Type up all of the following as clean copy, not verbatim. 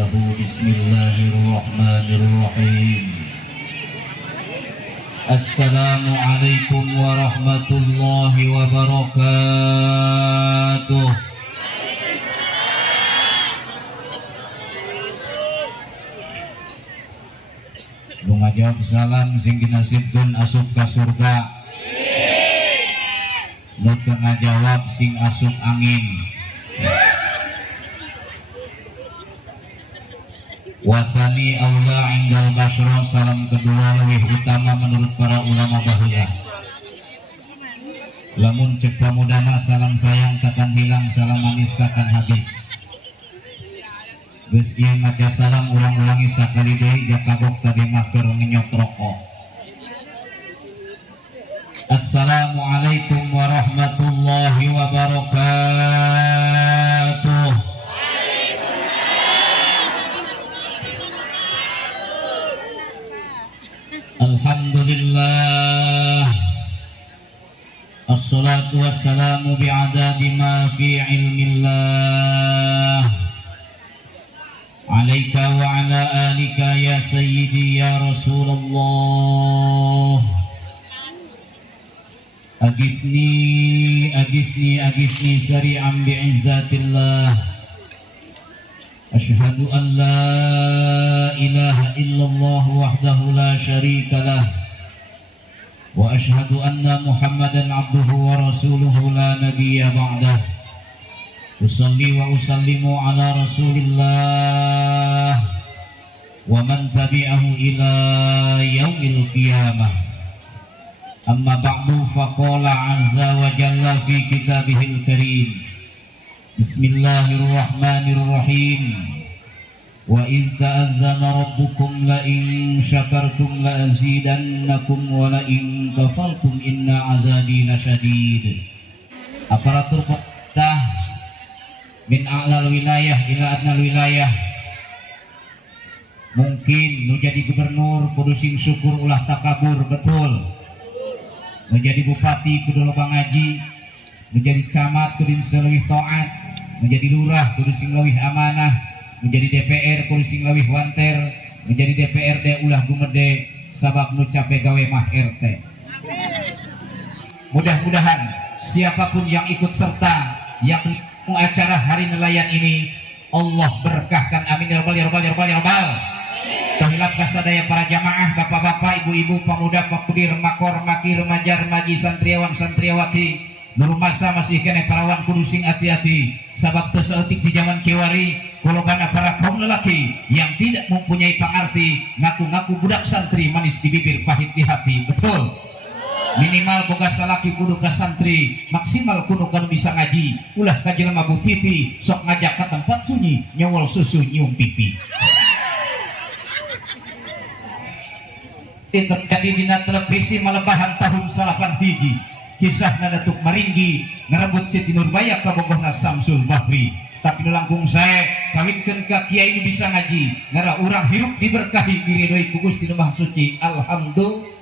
subhanahu. Bismillahirrahmanirrahim. Assalamualaikum warahmatullahi wabarakatuh. Bunga jawab salam sing kinasibkeun asup ka surga. Nu teu ngajawab sing asup angin. Wasani aula indal basyra, salam kedua lebih utama menurut para ulama bahula. Lamun cek pamudana salam sayang takkan hilang, salam manis takkan habis. Geus ieu maca salam ulang-ulangi sakali deui jakabok tadi mah keur ngenyot rokok. Assalamualaikum warahmatullahi wabarakatuh. Alhamdulillah, assalatu wassalamu bi'adadi ma fi ilmillah, alaika wa ala alika ya sayyidi ya Rasulullah. Agisni sari'an bi'izzatillah. Asyhadu an la ilaha illallah wahdahu la syarika lah, wa asyhadu anna Muhammadan abduhu wa rasuluhu la nabiyya ba'dah. Usalli wa usallimu ala rasulillah wa man tabi'ahu ila yaumil qiyamah. Amma ba'du, faqala azza wa jalla fi kitabihil karim. Bismillahirrahmanirrahim. Wa idh ta'adzana rabbukum la in syakartum la azidannakum wa la in kafartum inna azabi lasyadid. Aparatur pemerintah min a'lal wilayah ila adnal wilayah, mungkin nu jadi gubernur kudu sing syukur ulah takabur, betul. Menjadi bupati kudu loba ngaji, menjadi camat kudu sing leuwih taat, menjadi lurah kudu sing leuwih amanah, menjadi DPR kudu sing leuwih wanter, menjadi DPRD ulah gumede sabab nu cape gawe mah RT. Mudah-mudahan siapapun yang ikut serta yang acara hari nelayan ini Allah berkahkan, amin ya rabbal ya rabbal ya rabbal ya rabbal. Tahilap kasadaya para jamaah, bapak-bapak, ibu-ibu, pemuda, pemudir, makor, maki, remaja, remaji, santriawan, santriawati, nur masa masih kene parawan kudu sing hati-hati sabab teu saeutik di zaman kiwari golongan para kaum lelaki yang tidak mempunyai pangarti ngaku-ngaku budak santri, manis di bibir pahit di hati, betul. Minimal boga salaki kudu ka santri, maksimal kudu kan bisa ngaji, ulah ka jelema butiti sok ngajak ka tempat sunyi nyawal susu nyium pipi. Terjadi di televisi malebahan tahun 8 hiji, kisah Datuk Maringgi ngerebut Siti Nurbaya ka bogohna Samsul Bahri. Tapi nu langkung sae kawitkeun ka kiai nu bisa ngaji, ngara urang hirup diberkahi diridhoi ku Gusti Nu Maha Suci. Alhamdulillah.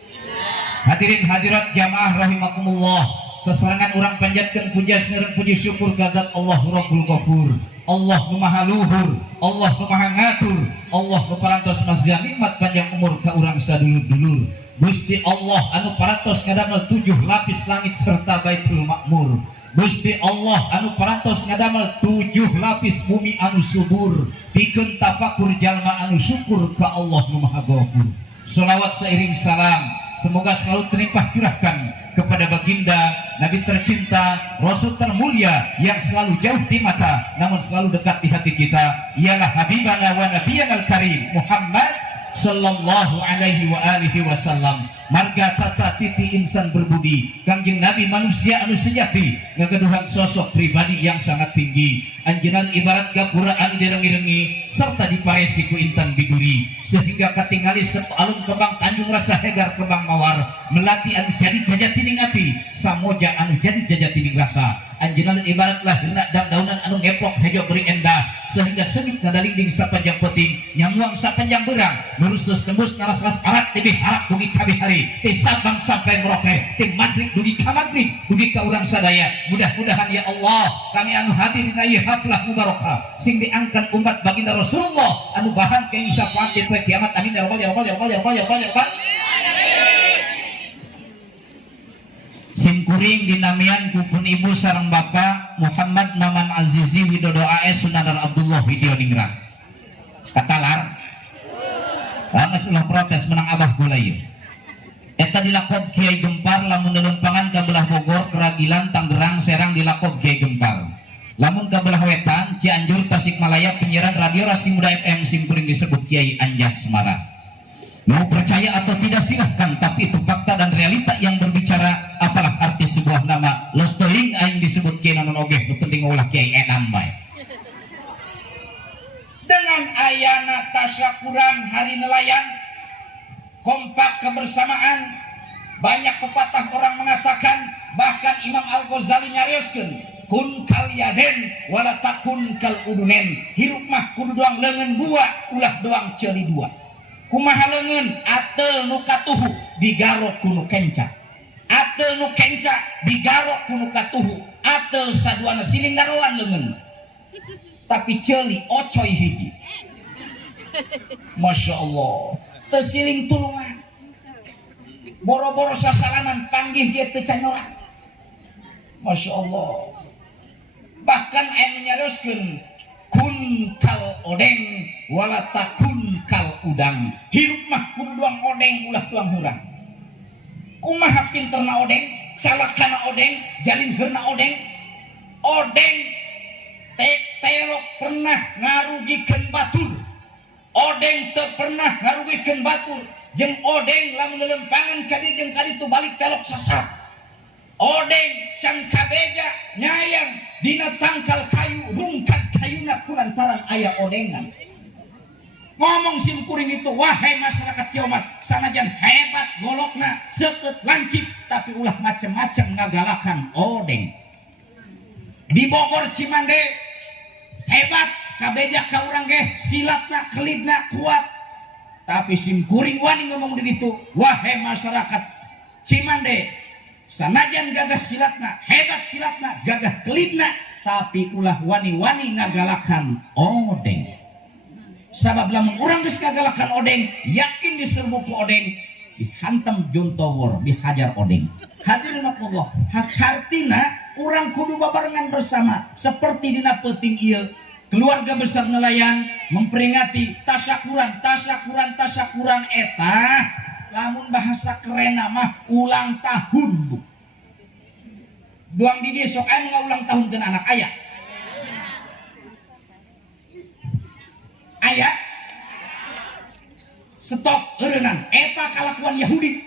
Hadirin hadirat jamaah rahimakumullah, sesarangan urang panjatkeun puja sareng puji syukur ka zat Allah Rabbul Ghafur, Allah nu maha luhur, Allah nu maha ngatur, Allah nu parantos masih nikmat panjang umur ka urang sadulur-dulur. Gusti Allah anu parantos ngadamel 7 lapis langit serta Baitul Makmur. Gusti Allah anu parantos ngadamel 7 lapis bumi anu subur, pikeun tafakur jalma anu syukur ka Allah nu maha Ghafur. Sholawat seiring salam semoga selalu terlimpah curahkan kepada baginda Nabi tercinta, Rasul termulia yang selalu jauh di mata namun selalu dekat di hati kita, ialah Habibana wa Nabiyanal Karim Muhammad sallallahu alaihi wa alihi wasallam. Marga tata titi insan berbudi, Kangjeng Nabi manusia anu sejati, ngageduhan sosok pribadi yang sangat tinggi. Anjeunna ibarat gapura anu direngi-rengi serta diparesi ku intan biduri, sehingga katingali alun kembang Tanjung rasa hegar kembang mawar, melati anu jadi jajatining ati, samoja anu jadi jajatining rasa. Anjeunna ibarat lahirna daunan anu ngeplok hejo beri endah, sehingga sengit ngadalingding sapanjang peuting, nyamuang sapanjang berang, lurus tembus naras-ras arat tibih arat kugi kabeh hari. Bahri ti Sabang sampai Merauke ti Masrik dugi ka Magrib dugi ka urang sadaya. Mudah-mudahan ya Allah kami anu hadir dina ieu haflah mubarakah sing diangkat umat baginda Rasulullah anu bahan kang syafaat di poe kiamat. Amin ya rabbal ya rabbal ya rabbal ya rabbal ya rabbal ya rabbal. Sim kuring dinamian kupun ibu sareng bapak Muhammad Maman Azizi Widodo AS Sunadar Abdullah Video Ningrat katalar geus ulah protes menang abah gulayu eta dilakop Kiai Gempar lamun lelumpangan ka belah Bogor Keragilan Tangerang Serang dilakop Kiai Gempar lamun ka belah wetan Cianjur Tasikmalaya penyiaran radio Rasi Muda FM sim kuring disebut Kiai Anjas Mara. Mau percaya atau tidak silahkan, tapi itu fakta dan realita yang berbicara. Apalah arti sebuah nama Losteling aing disebut Kiai nanon oge nu penting ulah Kiai edan bae. Dengan ayana tasyakuran hari nelayan kompak kebersamaan, banyak pepatah orang mengatakan, bahkan Imam Al-Ghazali nyarioskeun kun kal yaden wala takun kal udunen. Hirup mah kudu doang leungeun dua, ulah doang ceuli dua. Kumaha leungeun ateul nu katuhu digarok ku nu kenca, ateul nu kenca digarok ku nu katuhu, ateul saduana siling garoan leungeun tapi ceuli ocoy hiji. Masya Allah teu siling tulungan boro-boro sasalanan panggih dia teu canyoran. Masya Allah bahkan aya nyarioskeun kun kal odeng wala takun kal udang. Hirup mah kudu doang odeng ulah doang hurang. Kumaha pinterna odeng, salakana odeng, jalinheurna odeng. Odeng tek telok pernah ngarugikeun batur. Odeng teu pernah ngarugikeun batur. Jeung odeng lamun lelempangan ka dieu jeung ka ditu balik telok sasap. Odeng can kabeja nyayang dina tangkal kayu rungkat kayuna kulantaran aya odengan. Ngomong sim kuring itu, wahai masyarakat Ciomas, sanajan hebat golokna seukeut lancip tapi ulah macem-macem ngagalakan odeng. Di Bogor Cimande hebat kabeja ka urang ge silatna kelidna kuat tapi sim kuring wani ngomong di ditu, wahai masyarakat Cimande, sanajan gagah silatna hebat silatna gagah kelidna tapi ulah wani-wani ngagalakan odeng. Sabab lamun urang geus ngagalakan odeng yakin diserbu ku odeng dihantam jontowor dihajar odeng. Hadirin Allah hartina urang kudu babarengan bersama seperti dina peuting ieu keluarga besar nelayan memperingati tasyakuran eta lamun bahasa kerena mah ulang tahun bu. Duang di dieu sok aya nu ulang tahun keun anak aya. Aya stok eureunang eta kalakuan Yahudi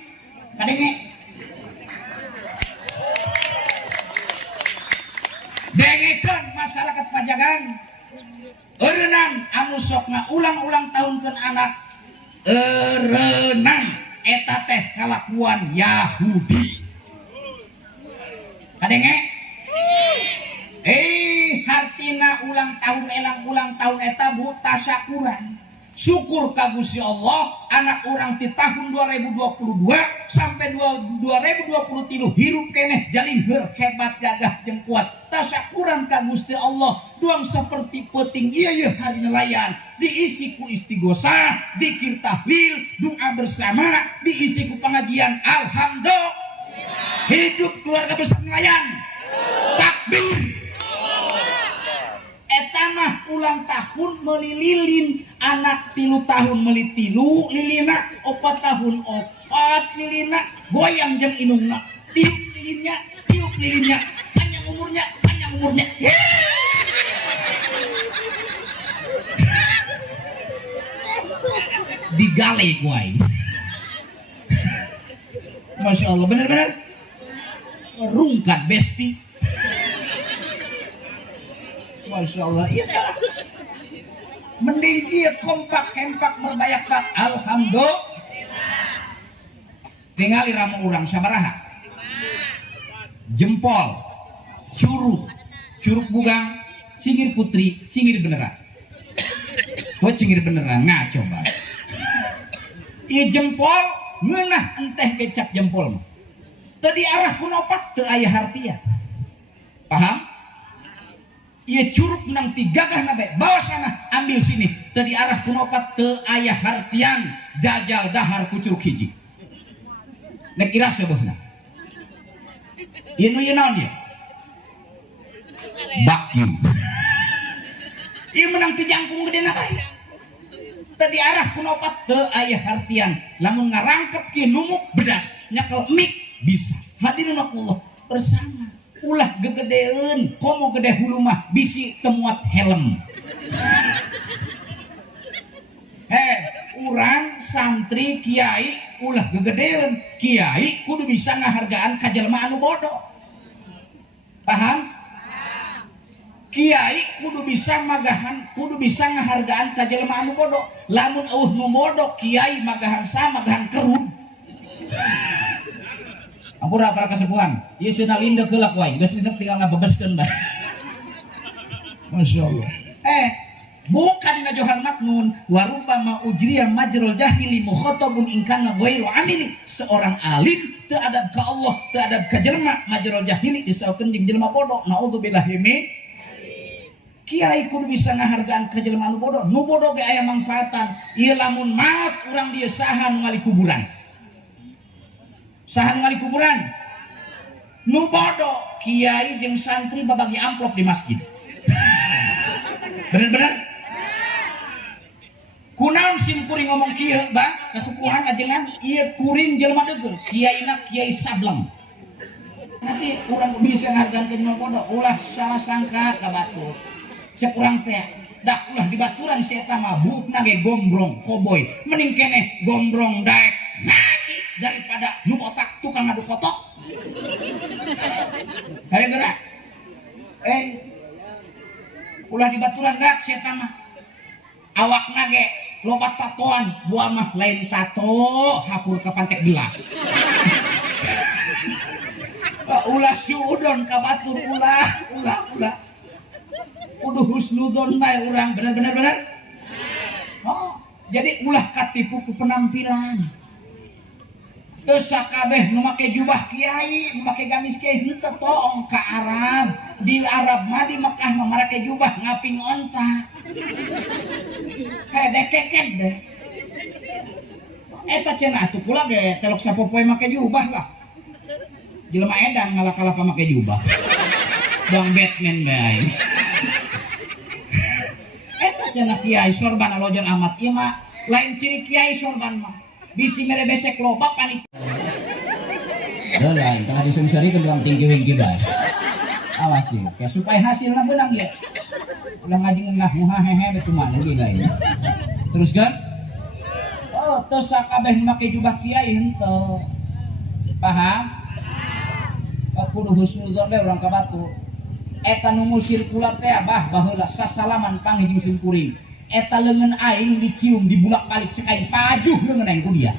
kadenge dengekeun masyarakat Pajagan eureunang anu sok ngaulang-ulang tahunkeun anak eureunang eta teh kalakuan Yahudi kadenge hartina ulang tahun elang ulang tahun eta bu tasyakuran syukur ka Gusti Allah anak urang ti tahun 2022 sampai 2023 hirup keneh jalinheur hebat gagah jeung kuat tasyakuran ka Gusti Allah duang seperti peuting ieu hari nelayan diisi ku istighosah zikir tahlil doa bersama diisi ku pengajian alhamdulillah hidup keluarga besar nelayan takbir. Etanah ulang tahun meuli lilin anak 3 tahun meuli 3 lilina 4 tahun 4 lilina goyang jeung inungna tiup lilinnya panjang umurnya digale ku aing. Masya Allah bener-bener rungkat besti. Masya Allah iya mending ieu kompak hempak merbayak pak alhamdulillah. Tinggal iramu urang sabaraha jempol curug bugang cingir putri cingir beneran cingir beneran coba ieu jempol ngeunah enteh kecap jempol mah teu diarah ku nopat teu aya hartia. Paham? Ieu curug menang ti gagahna bae bawa sana ambil sini teu diarah ku nopat teu aya hartian jajal dahar ku curug hiji. Nek kira sebeuhna ieu naon dia bakim ieu menang ti jangkung gedena bae teu diarah ku nopat teu aya hartian lamun ngarangkep kieu numuk bedas nyakel mik bisa. Hadirin Allah bersama ulah gegedeun komo gede hulu mah bisi temuat helm. Urang santri kiai ulah gegedeun kiai kudu bisa ngahargaan ka jelema anu bodoh. Paham? Kiai kudu bisa ngahargaan ka jelema anu bodoh. Lamun eueuh nu bodoh kiai magahan magahan kerud. Ampura para kasepuhan ieu cenah lindeuh geulak wae geus lindeuh tinggal ngabebeskeun bae. Masyaallah. Bukan dina johar maknun warubama ujriya majrul jahili mukhatabun in kana ghairu amili. Seorang alim teu adab ka Allah teu adab ka jelema majrul jahili disaokeun jeung jelema bodoh. Naudzubillahi min kiai kudu bisa ngahargaan ka jelema anu bodoh. Nu bodoh ge aya manfaatan. Ieu lamun maot urang dieu saha nu ngali kuburan. Saha nu ngali kuburan? Nu bodoh kiai jeung santri babagi amplop di masjid. Bener-bener? Kunaon sim kuring ngomong kieu bang kasepuhan ajengan ieu kuring jelema deugeur kiaina kiai sableng. Nanti urang bisa ngahargaan ka jelema bodoh ulah salah sangka ka batur. Cek urang teh dak ulah di baturan si eta mah buukna ge gombrong koboy mending keneh gombrong daek ngaji daripada nu botak tukang ngadu kotok. Hayo gerak. Ulah di baturan dak si eta mah awakna ge lobat tatoan buah mah lain tato hapur ka pantek gelap. Ulah suudon ka batur ulah kudu husnudon bae urang bener. Jadi ulah katipu ku penampilan. Teu sakabeh nu make jubah kiai, nu make gamis kiai henteu toong ka Arab. Di Arab mah di Mekah mah make jubah ngaping onta. Dekeket deh. Eta cenah atuh kula ge telok sapopoe make jubah lah. Jelema edan ngalap-alap make jubah. Bang Batman bae. Eta cenah kiai sorban alojar amat ieu mah lain ciri kiai sorban mah. Bisi mere besek loba panik. Lain tengah disungsarikeun bilang tinggi-winggi bae. Awas ieu, supaya hasilna beunang ya. Ulah ngajingeun lah muha hehe betu mana ge gawe. Teruskan? Teu sakabeh make jubah kiai henteu. Paham? Kudu husnuzon bae urang ka batur. Eta nu musir kula teh abah baheula sasalaman panggih jeung simkuring. Eta leungeun aing dicium dibulak-balik cek aing pajuh leungeun aing ku dia.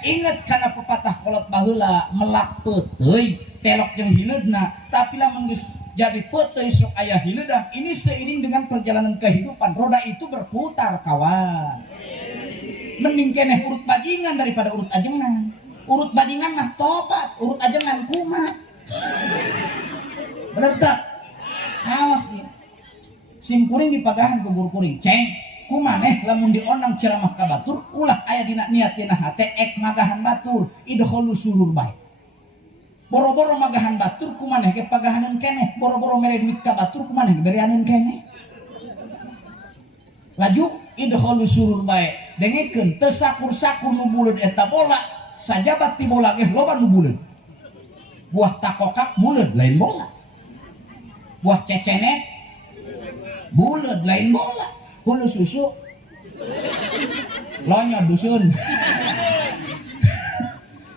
Inget kana pepatah kolot baheula melak peuteuy telok jeung hileudna tapi lamun geus jadi peuteuy sok aya hileudna ini seiring dengan perjalanan kehidupan roda itu berputar kawan. Mending keneh urut bajingan daripada urut ajengan. Urut bajingan mah tobat, urut ajengan kumat. Bener tak? Awas nih. Sim kuring dipagahan kubur kuring ceng kumaneh lamun dionang ceramah ka batur ulah aya dina niat dina hate ek magahan batur idkholu surur bae boro-boro magahan batur kumaneh ge pagahaneun keneh boro-boro mere duit ka batur kumaneh ge bereaneun keneh laju idkholu surur bae dengekeun teu sakur-sakur nu buleud eta bola sajabat ti bola ge loba nu buleud buah takokak buleud lain bola buah cecenet buleud lain bola hulu susu lonyot dusun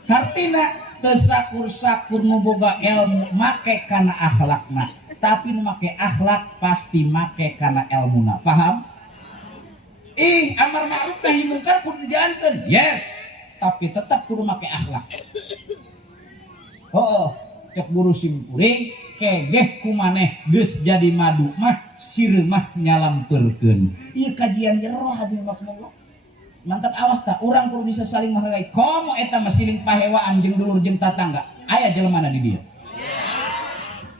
hartina teu sakur-sakur nu boga ilmu make kana akhlakna tapi nu make akhlak pasti make kana ilmuna. Paham? Amar ma'ruf nahi mungkar kudu dijalankeun yes tapi tetap kudu make akhlak. Cek guru sim kuring kegeh kumaneh geus jadi madu mah sireumah nyalampeurkeun. Ieu kajian jero hadirin rahimakumullah. mantap awas tak urang kudu bisa saling menghargai komo eta masiling pahewaan jeung dulur jeung tatangga aya jelema di dia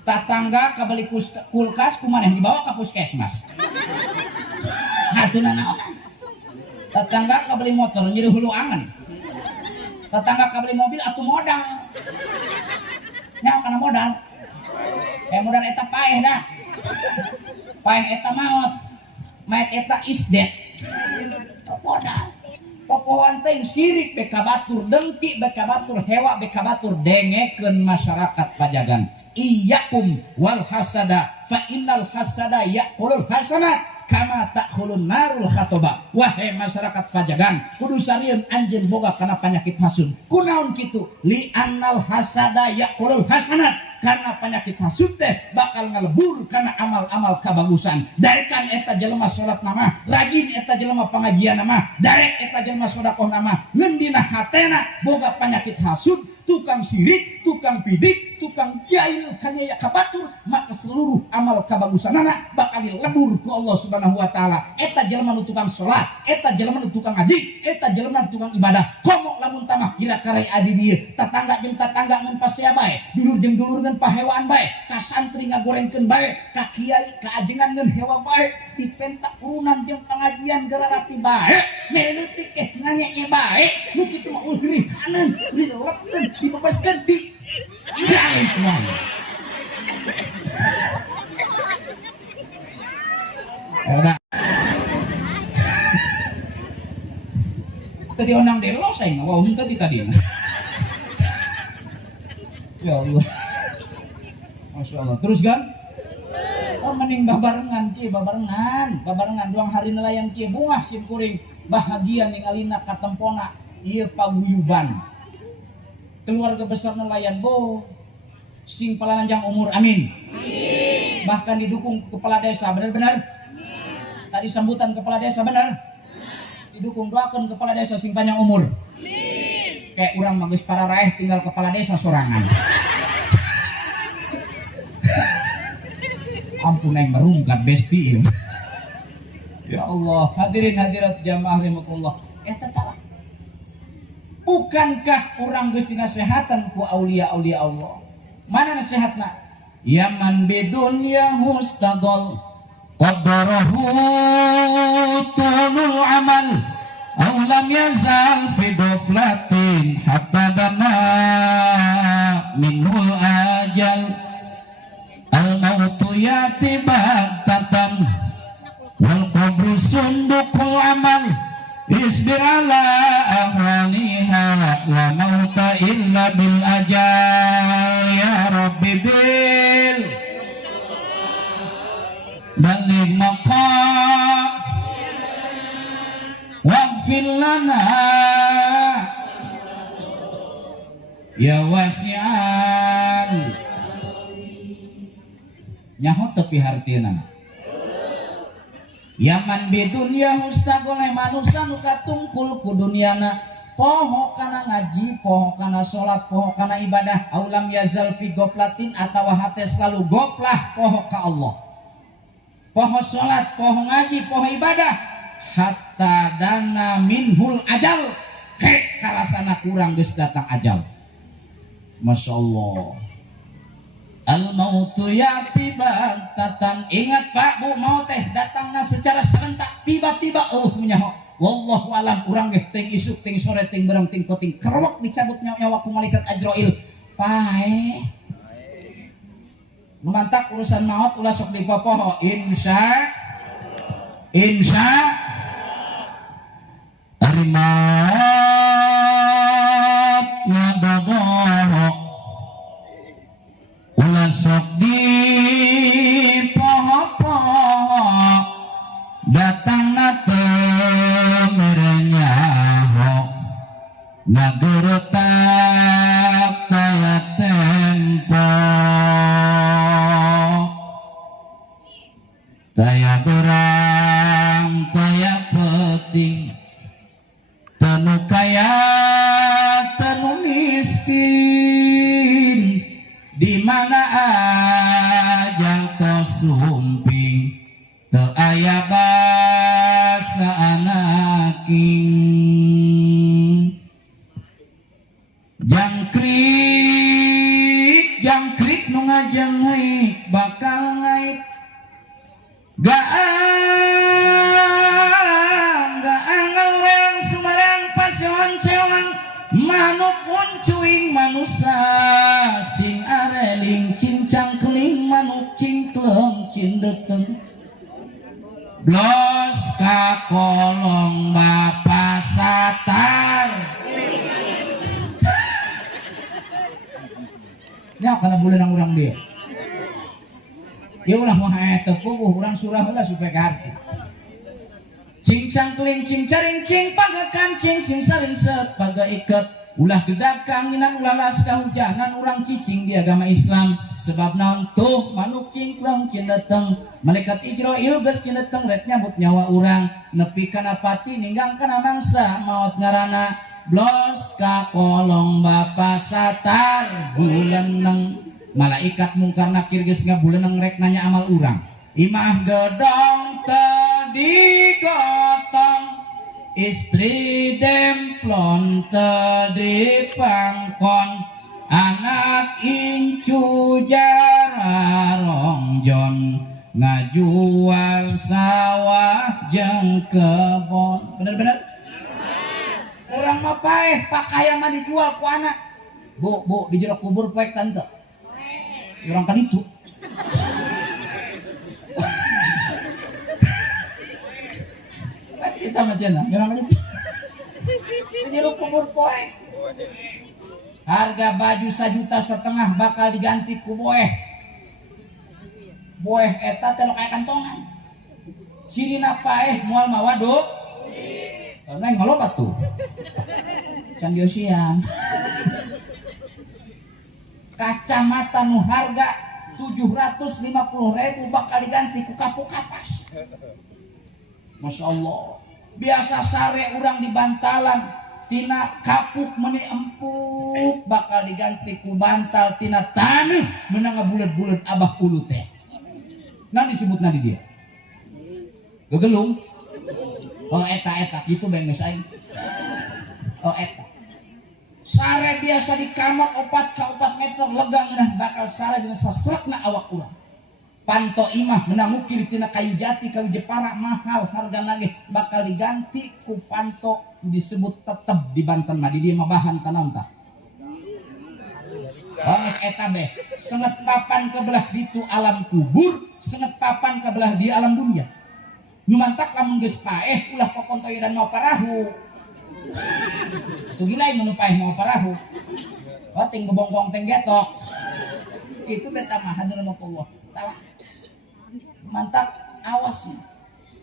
tatangga kabeli kulkas kumaneh dibawa ka puskesmas hatuna naonan tatangga kabeli motor nyeri hulu angan tatangga kabeli mobil atuh modal nya kana modal modal eta paeh dah paeh eta maot maet eta is dead modal popohan teh sirik beka batur dengki beka batur hewa beka batur dengekeun masyarakat pajagan iyyakum wal hasada fa innal hasada yaqulul hasanat kama ta'khulun narul khatoba. Wahai masyarakat pajagan kudu sarieun anjeun boga kana penyakit hasud kunaon kitu li annal hasada yaqulul hasanat karena penyakit hasud teh bakal ngalebur karena amal-amal kabagusan daekan eta jelema salat nama rajin eta jelema pangajian nama daek eta jelema sedekah nama ngeun dina hatena boga penyakit hasud tukang sirik tukang pidik tukang jahil kanyaya kabatur maka seluruh amal kabagusanana bakal dilebur ku Allah Subhanahu wa taala eta jelema nu tukang salat eta jelema nu tukang ngaji eta jelema nu tukang ibadah komo lamun tamah kira karai adi dieu tatangga jeung tatangga ngan pasea bae dulur jeung dulur ngan pahewaan bae ka santri ngagorengkeun bae ka kiai ka ajengan ngan hewa bae dipentak urunan jeung pangajian gerarati bae meleutik ke nganyanya bae nu kitu mah ulih kanan dilepkeun dibebaskeun di jalan semuanya. Udah. Tadi onang delo saya nggak wow tadi. Ya Allah. Masya Allah. Terus kan? Oh mending babarengan doang hari nelayan kieu bungah sim kuring bahagia ningalina katempona ieu paguyuban. Keluarga besar nelayan sing palanjang umur amin. Bahkan didukung kepala desa benar-benar tadi sambutan kepala desa benar didukung doakan kepala desa sing panjang umur kayak urang mah geus para raeh tinggal kepala desa sorangan ampun yang merungkat besti ya Allah hadirin hadirat jamaah rahimakumullah eta tah bukankah orang geus dinasehatan ku aulia-aulia Allah? Mana nasihatna? Yaman bidunya mustaqol qadarahu tulul amal aw lam yazal fi ghaflatin hatta dana minhul ajal al mautu yati baghtatan wal qabru sundukul amal isbir ala ahwaliha la mauta illa bil ajal ya rabbi bil balik maqam waghfir lana ya wasi'an nyaho tepi hartina Yaman bidunya mustaqoleh manusia nuka tungkul ku duniana poho kana ngaji, poho kana sholat, poho kana ibadah aulam yazal fi goplatin atawa hate selalu goplah poho ka Allah poho sholat, poho ngaji, poho ibadah hatta dana minhul ajal ke karasana kurang geus datang ajal. Masya Allah. Al mautu yati baghtatan. Ingat Pak Bu, mau teh datangna secara serentak tiba-tiba nyaho. Wallahu alam urang ge teng isuk teng sore teng berang teng poting kerok dicabut nyawa ku malaikat Ajrail. Pae. Numantak urusan maut ulah sok dipopoho insya ari maut ngadodoho ulah sok dipoho-poho datangna teu merenyaho ngageretak taya tempo taya gerang taya peting tanu kaya tanu miskin di mana ajal tos sumping teu aya basa anaking jangkrik nu ngajengheuk bakal ngait gaang orang Semarang pasion cewang manuk uncuing manusia sing areling cincang keling manuk cingkleng cindeteng blos ka kolong bapa satar nya kana bulan urang dia ya ulah mau tepuh urang surah heula supaya kaharti cincang keling cing caring cing pagakan cing sing saling set paga iket ulah gedak kanginan ulah las kahujanan urang cicing di agama Islam sebab naon tuh manuk cingkleng cindateng malaikat Ijrail geus cindateng rek nyambut nyawa urang nepi kana pati ninggang kana mangsa maot ngaranna blos ka kolong bapa satar buleneng malaikat mungkar nakir geus ngabuleuneng rek nanya amal urang imah gedong tadi gotong istri demplon tadi pangkon anak incu jararongjon ngajual sawah jeung kebon bener-bener urang mah paeh pakaian mah dijual ku anak bu di jero kubur poek tante urang kan itu kita macam orang itu jeruk kubur poek harga baju 1,5 juta bakal diganti ku boeh eta teh kayak kantongan sirina paeh moal mawado neng ngalobat tuh can diosian kacamata nu harga 750.000 bakal diganti ku kapuk kapas Masya Allah biasa sare urang di bantalan tina kapuk meni empuk bakal diganti ku bantal tina taneuh meunang bulet-bulet abah ulu teh naon disebutna di dia gegelung oh eta kitu bae geus aing oh eta sare biasa di kamar 4 ka 4 meter lega ngeunah bakal sare dina sasrekna awak urang panto imah menang ukir tina kayu jati kayu Jepara mahal harga nage bakal diganti ku panto disebut tetep di Banten mah di dia mah bahan tanaon tah Bangis eta beh senget papan kebelah ditu alam kubur senget papan kebelah di alam dunia nu mantak lamun geus paeh ulah kokon toy dan mau parahu tu gilai mun paeh mau parahu oh ting bebongkong teng getok itu beta mah hadir sama Allah taala mantap awasi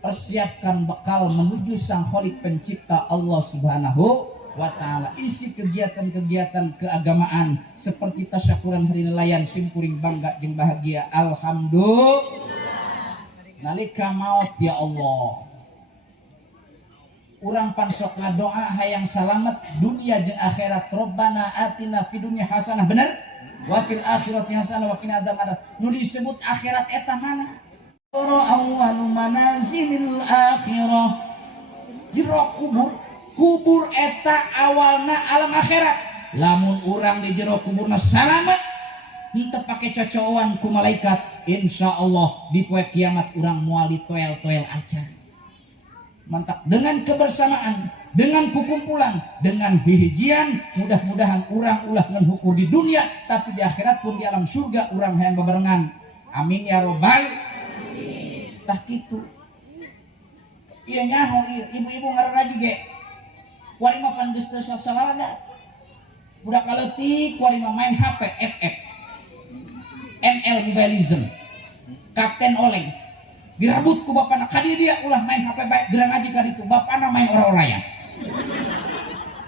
persiapkan bekal menuju sang Khalik pencipta Allah Subhanahu wa ta'ala isi kegiatan-kegiatan keagamaan seperti tasyakuran hari nelayan simkuring bangga jeung bahagia alhamdulillah nalika maut ya Allah urang pansok ngadoa hayang salamet dunia jeung akhirat Rabbana atina fid dunya hasanah bener wa fil akhirati hasanah wa qina adzabannar nu disebut akhirat eta mana awwalu manazilil akhirah jero kubur eta awalna alam akhirat lamun urang di jero kuburna salamet henteu pake cocokan ku malaikat insyaallah di poe kiamat urang moal ditoel-toel acan mantap dengan kebersamaan dengan kukumpulan dengan bihijian mudah-mudahan urang ulah ngan hukum di dunia tapi di akhirat pun di alam surga urang hayang babarengan amin ya robbal tah kitu ieu nyaho ibu-ibu ngaranna juga kuari mah pan geus teu sasalada budak kaleutik kuari mah main HP FF ML Mobilism Kapten Oleng dirabut ku bapana kadieu dia ulah main HP baik gerang aja ka ditu bapana main ora-oraya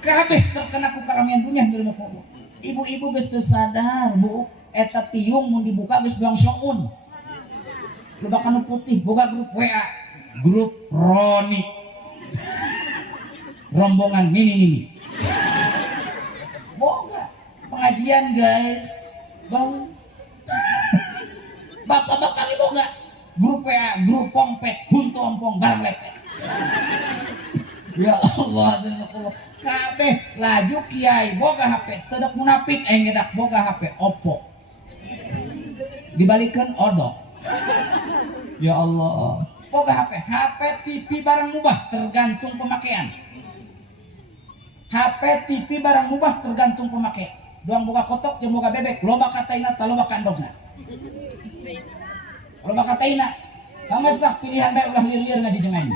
kabeh terkena ku karamian dunia di rumah Allah ibu-ibu geus teu sadar bu eta tiung mun dibuka geus doang soun loba kanu putih boga grup WA grup Roni rombongan nini boga pengajian guys bang bapak-bapak ibu boga grup WA grup pongpet huntu ompong barang lepet Ya Allah, kabeh laju kiai boga HP, tedak munafik aing ngedak boga HP Oppo. Dibalikan odok. Ya Allah, boga HP TV barang mubah tergantung pemakaian. HP TV barang mubah tergantung pemakaian. Doang boga kotok jeung boga bebek, loba kataina tah loba kandogna. Loba kataina, kamas tak pilihan bae ulah lieur-lieur ngaji jeung aing.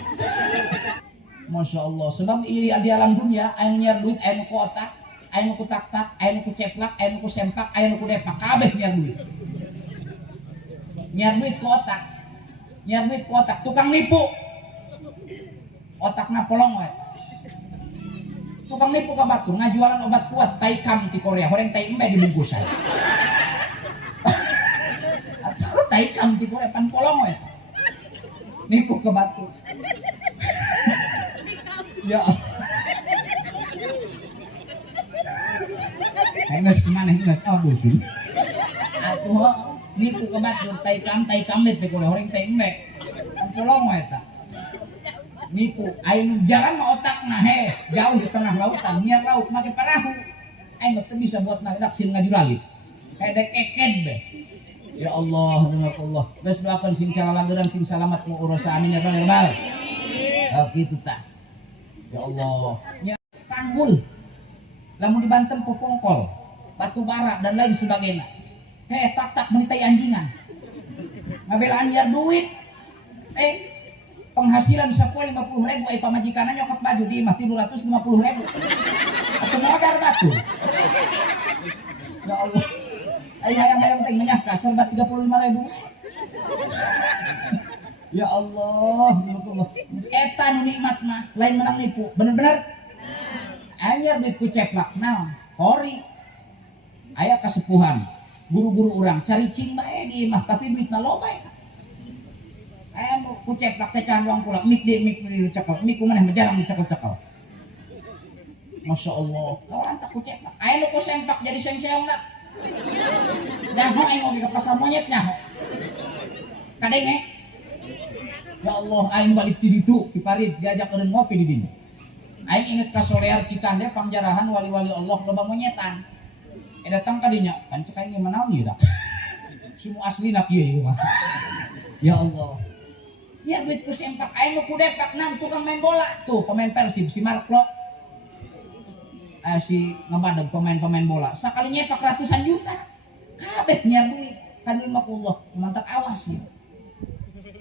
Masya Allah, sebab ini di alam dunia, aing nyiar duit, aing ku otak, aing ku tak-tak, aing ku ceplak, aing ku sempak, aing ku depak, kabeh nyiar duit. Nyiar duit ku otak, tukang nipu. Otakna polong we. Tukang nipu ka batur, ngajualan obat kuat Taikam di Korea, horeng tai embe dibungkusan. Atau Taikam di Korea pan polong we. Nipu ke batur. Ya. Henges kemana henges? Oh bosun. Atuh nipu ke batur Taikam teh Korea, horeng tai embe. Pan polong we eta. Nipu aing jalan mah otakna jauh di tengah lautan niat laut make perahu aing teh bisa buat nadak sin ngajulalit hedek keken be. Ya Allah, Allah geus doakeun sing calalageurang sing salamat mu urasa amin ya rabbal. Kitu tah. Ya Allah, nya tanggul lamun di Banten popongkol batu bara dan lain sebagainya tak meunitai anjingan ngabelaan nya duit penghasilan sapoe 50.000 ai pamajikanna nyokot baju di imah 350.000 atau modar batu. Ya Allah, ai hayang-hayang teh menyah ka serba 35.000. Ya Allah, eta nu nikmat mah lain menang nipu, bener-bener anyar duit ku ceplak naon hori aya kasepuhan guru-guru urang cari cing bae di imah tapi duitna loba eta. Ayo ku ceplak teh can ruang pulang mik di cekel mik ku maneh menjalang dicekel-cekel. Masya Allah, kawan tak ku ceplak ayo ku sempak jadi seng-seong dah nyaho ayo ngopi ke pasar monyet nyaho kadenge. Ya Allah, ayo balik di ditu kiparit diajak eureun ngopi di ditu ayo inget ka Solear Cikande Pangjarahan wali-wali Allah loba monyetan datang ka dinya kan cek aing manaon ieu dah sumu aslina kieu mah. Ya Allah, ya duit ku sempak aing ku depak nam tukang main bola tuh pemain Persib si Marklo si ngebadeg pemain bola sakali nyepak ratusan juta kabeh nya duit kan 50 mantap awas ya.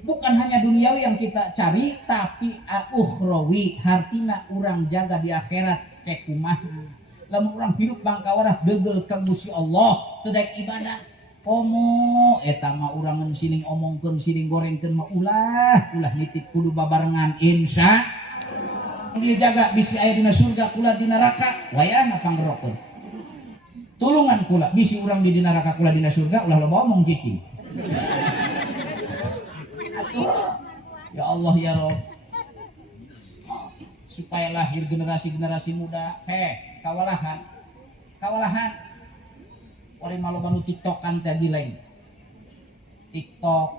Bukan hanya duniawi yang kita cari tapi ukhrawi hartina urang jaga di akhirat cek kumaha lamun urang hidup bangkawarah deugel ka Gusti Allah teu daek ibadah pomo eta mah urangan sining omongkeun sining gorengkeun mah ulah nitip kudu babarengan insya dia jaga bisi aya dina surga kula di neraka wayana panggerokeun tulungan kula bisi urang di neraka kula dina surga ulah loba omong cicing. Ya Allah ya Rob, supaya lahir generasi muda kawalahan oleh malu baru tiktokan tadi lain tiktok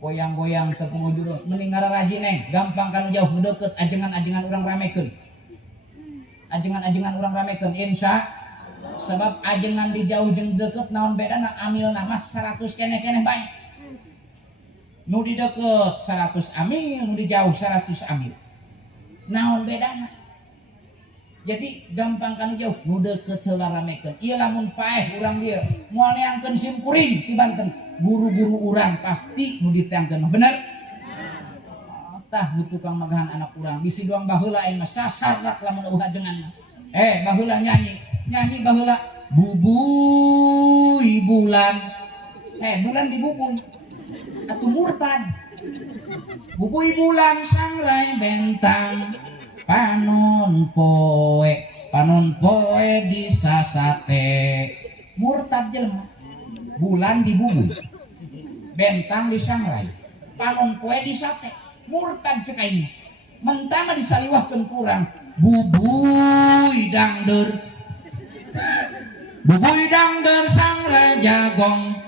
goyang-goyang ke pengunjung mending ngara rajin gampang kan jauh deket ajengan orang ramekeun insya sebab ajengan di jauh jeung deket naon bedana amil nama 100 keneh bae nu di deket 100 amil nu di jauh 100 amil naon bedana. Jadi gampang kan jauh nu deket heula ramekeun ieu lamun paeh urang dieu moal neangkeun sim kuring di Banten guru-guru urang pasti nu diteangkeun bener. Tah nu tukang magahan anak urang bisi doang baheula aing mah sasarak lamun eueuh ajengan baheula nyanyi baheula bubuy bulan bulan dibubuy atuh murtad bubuy bulan sangrai bentang panon poe disasate murtad jelema bulan dibubuy bentang disangrai panon poe disate murtad cek aing mentang disaliwahkeun kurang bubuy dangdeur sangrai jagong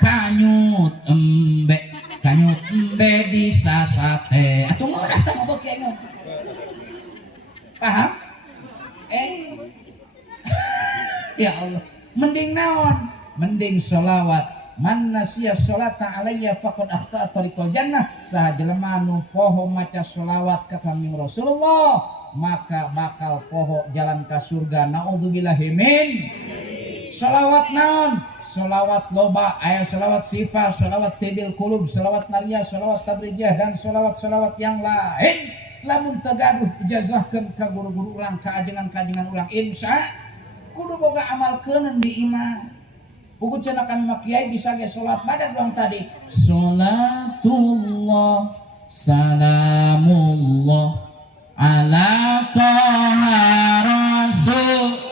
kanyut embe disasate atuh mudah tah ngobrol kieu Paham? Ya Allah, mending naon? Mending sholawat. Man nasiya sholata alayya faqad akhta'a tariqal jannah. Saha jelema nu poho maca sholawat ka Kangjeng Rasulullah, maka bakal poho jalan ka surga. Naudzubillahi min. Sholawat naon? Sholawat loba, aya sholawat sifat, sholawat tibil kulub, sholawat Maria, sholawat tabrijah, dan sholawat-sholawat yang lain. Lamun tegaduh ijazahkeun ka guru-guru urang, ka ajengan-kajengan urang, insya kudu boga amalkeun di iman. Buku cenah kami mah kiai bisa ge salat badan doang tadi. Salatullah salamullah ala taha rasul.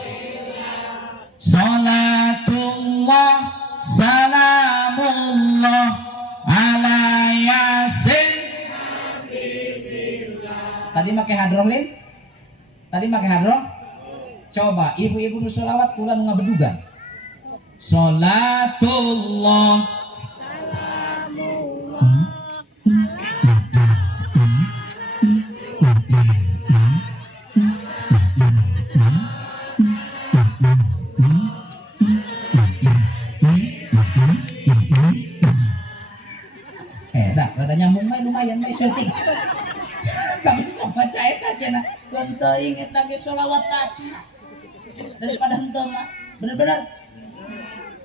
Salatullah salamullah ala yasin. Tadi make hadroh lin? Tadi make hadroh? Coba ibu-ibu nu sholawat kula nu ngabedugan. Salatullah salamullah. Rada nyambung mah lumayan mah setik. Kami sok baca eta cenah. Keun teuing eta ge sholawat baca. Daripada henteu mah. Bener-bener.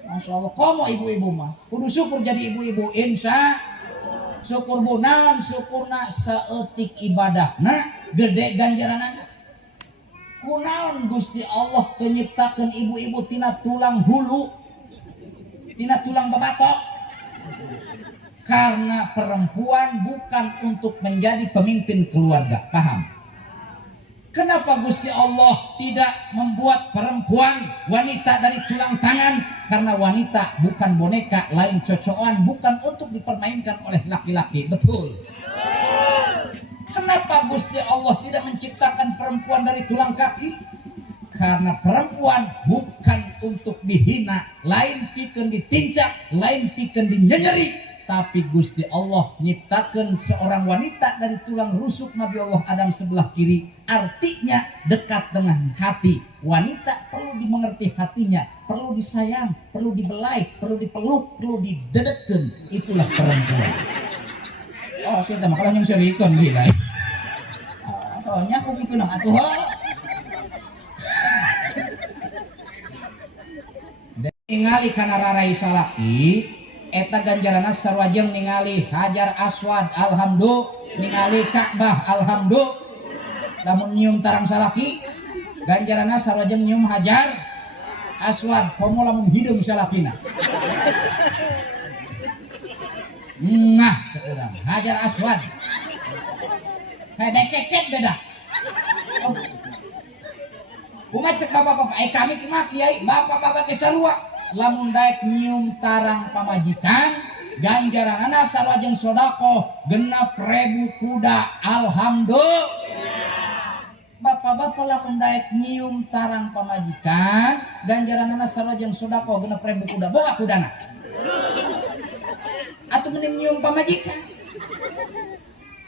Masya Allah, komo ibu-ibu mah. Kudu syukur jadi ibu-ibu. Insya syukur bunan, syukurna saeutik ibadahna gede ganjaranana. Kunaon Gusti Allah teu nyiptakeun ibu-ibu tina tulang hulu, tina tulang babatok. Karena perempuan bukan untuk menjadi pemimpin keluarga. Paham? Kenapa Gusti Allah tidak membuat perempuan wanita dari tulang tangan? Karena wanita bukan boneka, lain cocokan, bukan untuk dipermainkan oleh laki-laki. Betul. Kenapa Gusti Allah tidak menciptakan perempuan dari tulang kaki? Karena perempuan bukan untuk dihina, lain pikeun ditincak, lain pikeun dinyenyeri. Tapi Gusti Allah nyiptakan seorang wanita dari tulang rusuk Nabi Allah Adam sebelah kiri. Artinya dekat dengan hati. Wanita perlu dimengerti hatinya, perlu disayang, perlu dibelai, perlu dipeluk, perlu didedekkan. Itulah perempuan. Oh, saya tak makalah yang serikon gila. Oh, nyaku gitu nang atuh. Ningali kana rarai salaki. Eta ganjarana sarwajeng ningali Hajar Aswad alhamdulillah, ningali Ka'bah alhamdulillah. Lamun nyium tarang salaki ganjarana sarwajeng nyium Hajar Aswad, komo lamun hideung salakina. Nah, sekarang Hajar Aswad. Dekeket beda. Oh. Kumaha cek bapak-bapak, kami kumaha kiai, bapak-bapak ge sarua. Lamun daek nyium tarang pamajikan ganjaranana sarwajeng sodako 6.000 kuda alhamdulillah. Bapak-bapak lamun daek nyium tarang pamajikan ganjaranana sarwajeng sodako 6.000 kuda, boga kudana atuh mending nyium pamajikan.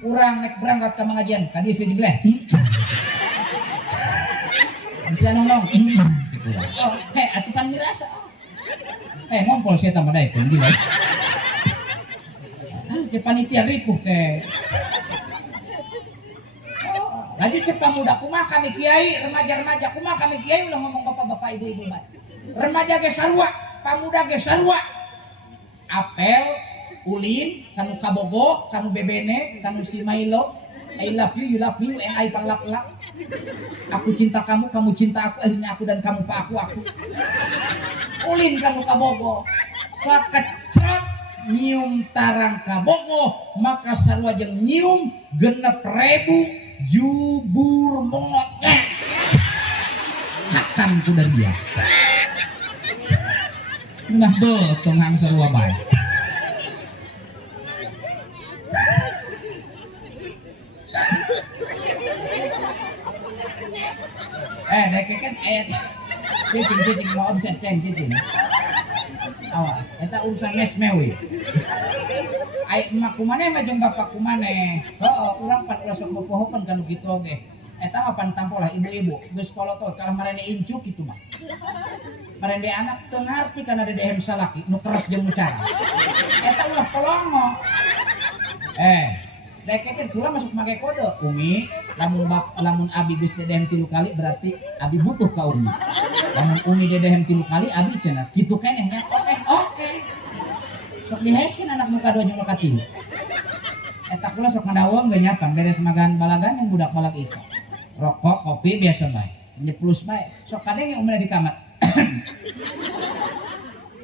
Urang nek berangkat ke pengajian kadi si dibleh bisa nongong oh atuh pan mirasa ngompol saya tambah daik pun gila. Ke panitia ripuh ke. Lagi cek pemuda kumaha kami kiai, remaja-remaja kumaha kami kiai ulah ngomong bapak-bapak ibu-ibu mah. Remaja ge sarua, pemuda ge sarua. Apel, ulin, kanu kabogo, kanu bebene, kanu si Milo. I love you and I palak-lak. Aku cinta kamu, kamu cinta aku, akhirnya aku dan kamu pak aku. Ulin kamu kabogo, sakecrot nyium tarang kabogo, maka sarwajeng nyium 6.000 jubur mongotnya. Hakan ku dari dia. Nah betul nang sarua bae. Dekeket ayat cicing mau omset cicing. Awas, eta urusan mesmewe. Ai emak kumane mah jeung bapak kumane. Heuh, urang pan ulah sok bopohokeun kana kitu oge. Eta mah pantampo lah ibu-ibu geus kolot kalah marende incuk kitu mah. Marende anak teu ngarti kana dedehem salaki nu keras jeung nu cara. Eta ulah kolongo. Dekeket kurang masuk make kode. Umi, lamun abi geus dedehem 3 kali berarti abi butuh ka Umi. Lamun Umi dedehem 3 kali abi cenah kitu keneh nya. Oke. Sok diheskeun anak nu kadua jeung nu katilu. Eta kula sok ngadaweung ge nyapang beres magan balagan yang budak balag isa. Rokok, kopi biasa bae. Nyeplus bae. Sok kadenge umurna di kamar.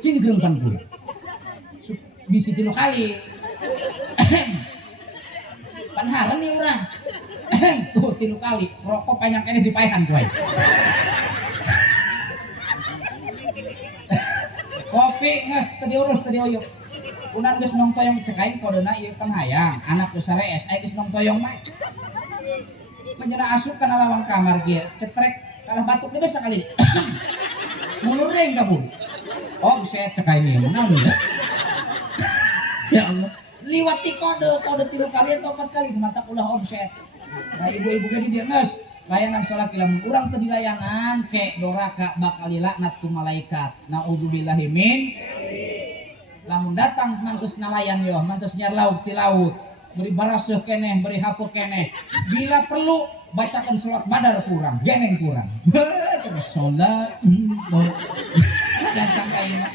Cingkeung pan kula. Bisi 3 kali. Panharan nih urang. Tuh 3 kali. Rokok panjang kene dipaehan kuy. Kopi geus teu diurus teu dioyok. Unan geus nong toyong cekain kodena ieu kan hayang. Anak geus sarees aya geus nong toyong mah. Menjeuna asup kana lawang kamar kieu, cetrek kalah batuk deui sakali. Mulur reng kabur. Oh, saya cekain ieu naon ya. Ya Allah. Liwati kode 3 kali atau 4 kali mata ulah omset. Nah ibu-ibu gini dia nges layanan salat lamun urang teu dilayanan ke doraka bakal dilaknat ku malaikat. Naudzubillahi min. Lamun datang mantus nalayan yo, mantus nyar lauk ti laut. Beri baraseuh keneh, beri hapo keneh. Bila perlu bacakan salat badar kurang, geneng kurang. Terus salat. Datang ka ieu.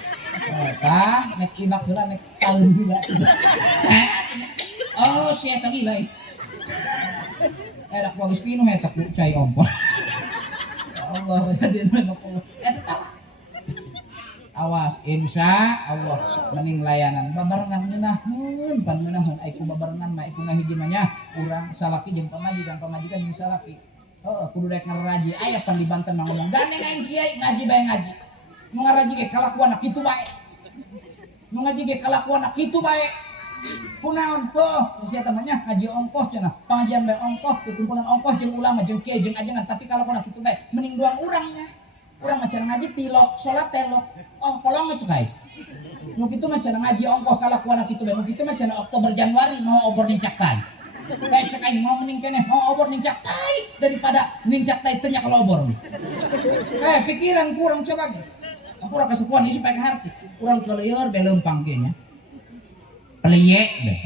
Tah, nek ibak heula nek taun heula. Oh, sia teh gila. Edak bagus pinu eta ku cai ompor. Allah, jadi nama Allah. Eta tah. Awas, insya Allah mending layanan babarengan meunahun pan meunahun ai ku babarengan mah iku ngahiji mah nya urang salaki jeung pamajikan jeung salaki. Heuh, kudu daek ngaraji aya pan di Banten mah ngomong gandeng aing kiai ngaji bae ngaji. Nu ngaraji ge kalakuan kitu bae. Nu ngaji ge kalakuan kitu bae. Kunaon heuh, sia teh nya ngaji ongkos cenah. Pangajian bae ongkos, kumpulan ongkos jeung ulama jeung kiai jeung ajengan tapi kalakuan kitu bae. Mending doang urangnya. Urang mah cenah ngaji tilok, salat telok. Oh, kolong cekai. Nu kitu mah cenah ngaji ongkos kalakuan kitu bae. Nu kitu mah cenah Oktober Januari mau obor nincak tai. Bae cekai mau mending keneh mau obor nincak tai daripada nincak tai teh nya kalau obor. Pikiran kurang coba ge. Kurang kasepuan ieu supaya harti. Urang keleur bae leumpang ge nya. Peleye deh.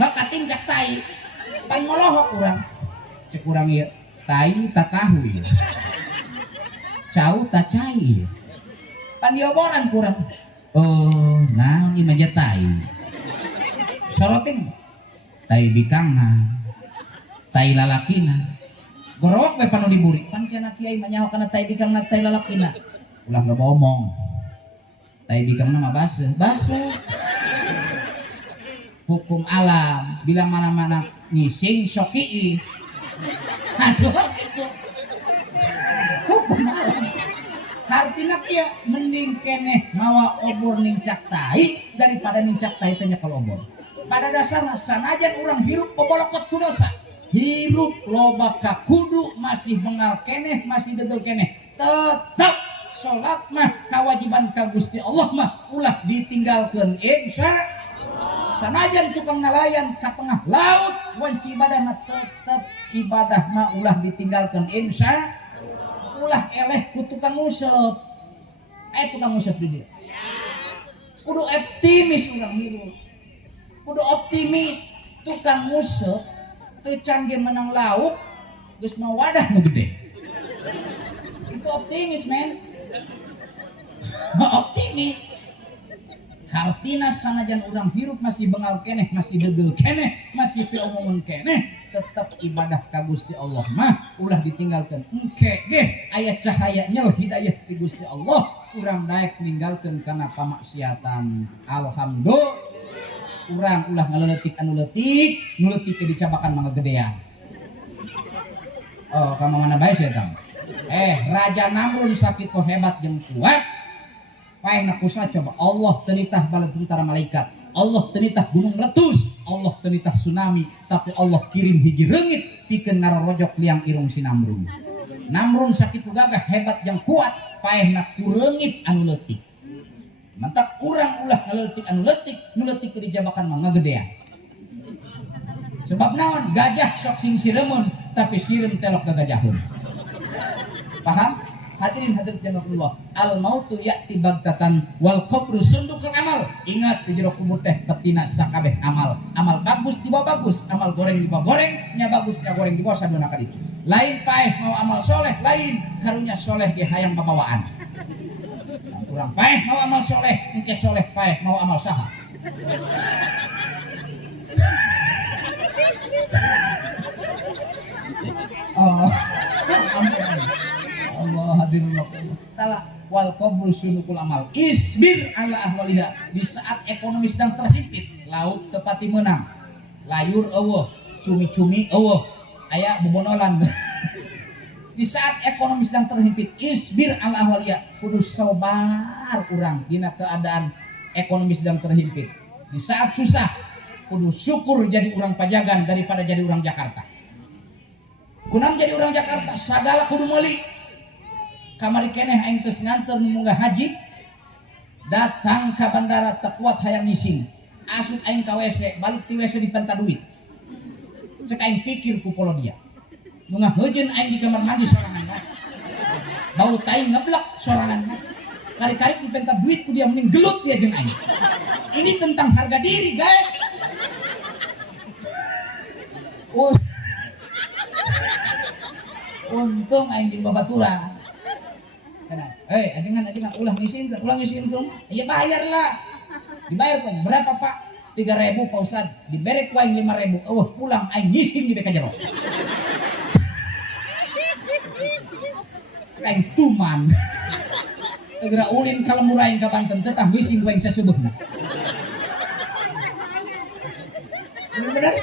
Hak kating cak tai. Pan ngolohok urang. Cek urang ieu tai tatahu ieu. Cau tak cai. Pan dioboran kurang. Oh, naon ieu mah tai. Soroting tai bikangna. Tai lalakina. Gorowok we panu diburi. Pan cenah kiai mah nyaho kana tai bikangna tai lalakina. Ulah enggak ngomong. Tai bikangna mah baseuh. Hukum alam bila mana-mana ngising soki. Aduh gitu. Hukum alam. Artinya kia mending keneh mawa obor nincak tai daripada nincak tai tanya kalau obor. Pada dasarnya sanajan orang hirup obolokot ku dosa. Hirup loba ka kudu masih bengal keneh masih dedel keneh. Tetap salat mah kewajiban ka Gusti Allah mah ulah ditinggalkeun insya sanajan tukang nalayan ka tengah laut wanci ibadah mah tetep ibadah mah ulah ditinggalkeun insya ulah eleh ku tukang nguseup tukang nguseup di dieu kudu optimis urang hirup kudu optimis tukang nguseup teu can ge menang lauk geus mah wadah nu gede itu optimis men optimis hartina sanajan urang hirup masih bengal keneh masih degel keneh masih piomongan keneh tetap ibadah ka Gusti Allah mah ulah ditinggalkeun engke ge aya cahaya nyel hidayah ti Gusti Allah urang daek ninggalkeun kana pamaksiatan alhamdulillah urang ulah ngaleutik anu leutik nu leutik teh dicabakan mangga gedean oh ka mana bae sia tah Raja Namrud sakitu hebat jeung kuat paehna kusaha coba Allah tenitah bala tentara malaikat Allah tenitah gunung meletus Allah tenitah tsunami tapi Allah kirim hiji reungit pikeun ngarorojok liang irung si Namrud sakitu gagah hebat jeung kuat paehna ku reungit anu leutik mantap urang ulah ngaleutik anu leutik nu leutik ke dijabakan mah ngagedean sebab naon gajah sok sing siremun tapi sireun telok gagajaheun. Paham? Hadirin hadirat jamaah al mautu ya'ti baghtatan wal qabru sundukul amal. Ingat di jero kubur teh betina sakabeh amal. Amal bagus dibawa bagus, amal goreng dibawa goreng, nya bagus nya goreng dibawa sadona ka ditu. Lain paeh mau amal soleh, lain karunya soleh ge hayang babawaan. Kurang paeh mau amal soleh, engke soleh paeh mau amal saha. Oh. Allah hadirin taala wal qabru sunukul amal isbir ala ahwaliha. Di saat ekonomi sedang terhimpit, laut tepati menang, layur eueuh, cumi-cumi eueuh, aya bobonolan. Di saat ekonomi sedang terhimpit, isbir ala ahwaliha, kudu sabar urang dina keadaan ekonomi sedang terhimpit. Di saat susah, kudu syukur jadi urang Pajagan daripada jadi urang Jakarta. Kunam jadi urang Jakarta sagala kudu meuli. Kamari keneh aing geus nganter nu munggah haji, datang ke bandara teu kuat hayang ngising, asup aing ka WC, balik ti WC dipenta duit. Cek aing pikir ku polo dia nu ngaheujeun aing di kamar mandi sorangan, bau tai ngeblek sorangan, kari-kari dipenta duit ku dia mending gelut dia jeung aing. Ini tentang harga diri guys. Untung aing di babaturan. Ajengan ulah ngisiin ke rumah. Iya bayar lah. Dibayar kan berapa Pak? 3.000 Pak Ustad. Diberi kuaing 5.000. Pulang aing ngisiin di beka jero. Aing tuman. Segera ulin kalau murahin ka Banten tetah ngisiin kuaing sasubuhna. Bener-bener.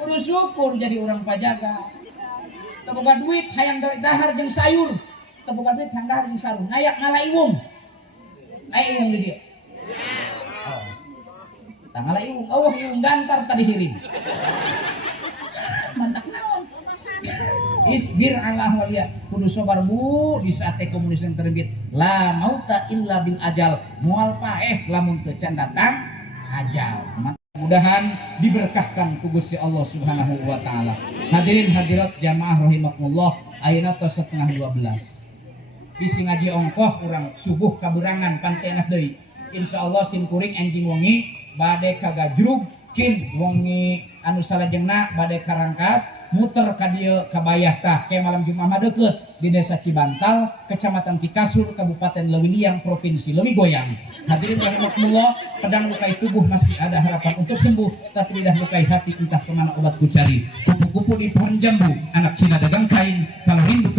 Kudu syukur jadi orang Pajaga. Teu boga duit hayang dari dahar jeung sayur. Tebukan duit handar jeung sarung ngayak ngalaiwung. Aiwung di dieu. Oh. Tah ngalaiwung, iwung gantar tadi hiring. Mantak naon? Isbir ala waliya, kudu sabar Bu di saat ekonomi terbit. La mauta illa bil ajal. Moal paeh lamun teu can datang ajal. Mudah-mudahan diberkahkan ku Gusti Allah Subhanahu wa taala. Hadirin hadirat jamaah rahimakumullah, ayeuna tos 11:30. Bisi ngaji ongkoh kurang subuh kaberangan pantai enak deui. Insyaallah sim kuring anjing wengi bade ka Gajrug kin wengi anu salajengna bade ka Rangkas muter ka dieu ka Bayah tah ke malam Jumat mah deukeut di Desa Cibantal, Kecamatan Cikasur, Kabupaten Leuwiliang, Provinsi Leuwi Goyang. Hadirin rahimakumullah, pedang lukai tubuh masih ada harapan untuk sembuh, tapi lidah lukai hati entah kemana obat ku cari. Kupu-kupu di pohon jambu, anak Cina dagang kain, kalau rindu